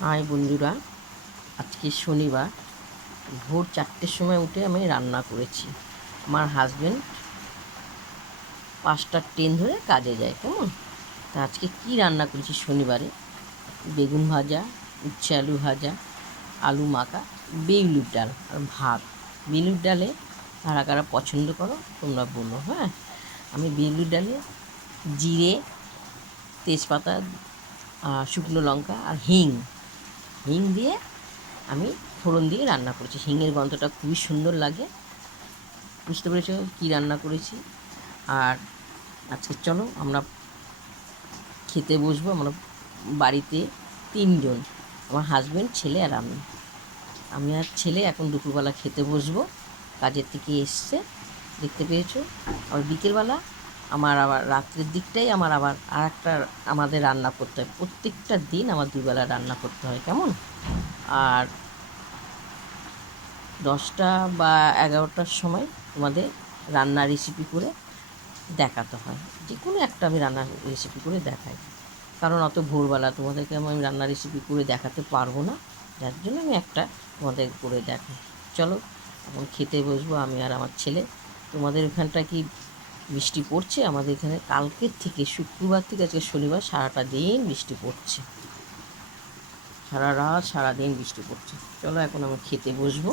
High বন্ধুরা, আজকে শনিবার ভোর 4টের সময় উঠে আমি রান্না করেছি। আমার হাজব্যান্ড 5টার ট্রেন ধরে কাজে যায়, কেমন। তা আজকে কি রান্না করেছি শনিবারে? বেগুন ভাজা, উচ্ছে আলু ভাজা, আলু মাখা, বিউলির ডাল আর ভাত। বিউলির ডালে কারা কারা পছন্দ করো তোমরা বলো। হ্যাঁ, আমি বিউলির ডালে জিরে, তেজপাতা, শুকনো লঙ্কা আর হিং হিং দিয়ে আমি ফোড়ন দিয়ে রান্না করেছি। হিঙের গন্ধটা খুবই সুন্দর লাগে। বুঝতে পেরেছ কী রান্না করেছি? আর আজকে চলো আমরা খেতে বসবো। আমরা বাড়িতে 3জন, আমার হাজব্যান্ড, ছেলে আর আমি আর ছেলে এখন দুপুরবেলা খেতে বসবো। কাজের থেকে এসছে, দেখতে পেয়েছো। আবার বিকেলবেলা আবার রাত্রের দিকটাই আবার আর একটা আমাদের রান্না করতে হয়। প্রত্যেকটা দিন আমার দুবেলা রান্না করতে হয়, কেমন। আর 10টা বা 11টার সময় তোমাদের রান্নার রেসিপি করে দেখাতে হয়। যে কোনো একটা আমি রান্নার রেসিপি করে দেখাই, কারণ অত ভোরবেলা তোমাদেরকে আমি রান্নার রেসিপি করে দেখাতে পারবো না, যার জন্য আমি একটা তোমাদের করে দেখাই। চলো এখন খেতে বসবো আমি আর আমার ছেলে। তোমাদের ওখানটা কি বৃষ্টি পড়ছে? আমাদের এখানে কালকের থেকে, শুক্রবার থেকে আজকে শনিবার, সারাটা দিন বৃষ্টি পড়ছে। সারা রাত সারাদিন বৃষ্টি পড়ছে। চলো এখন আমি খেতে বসবো।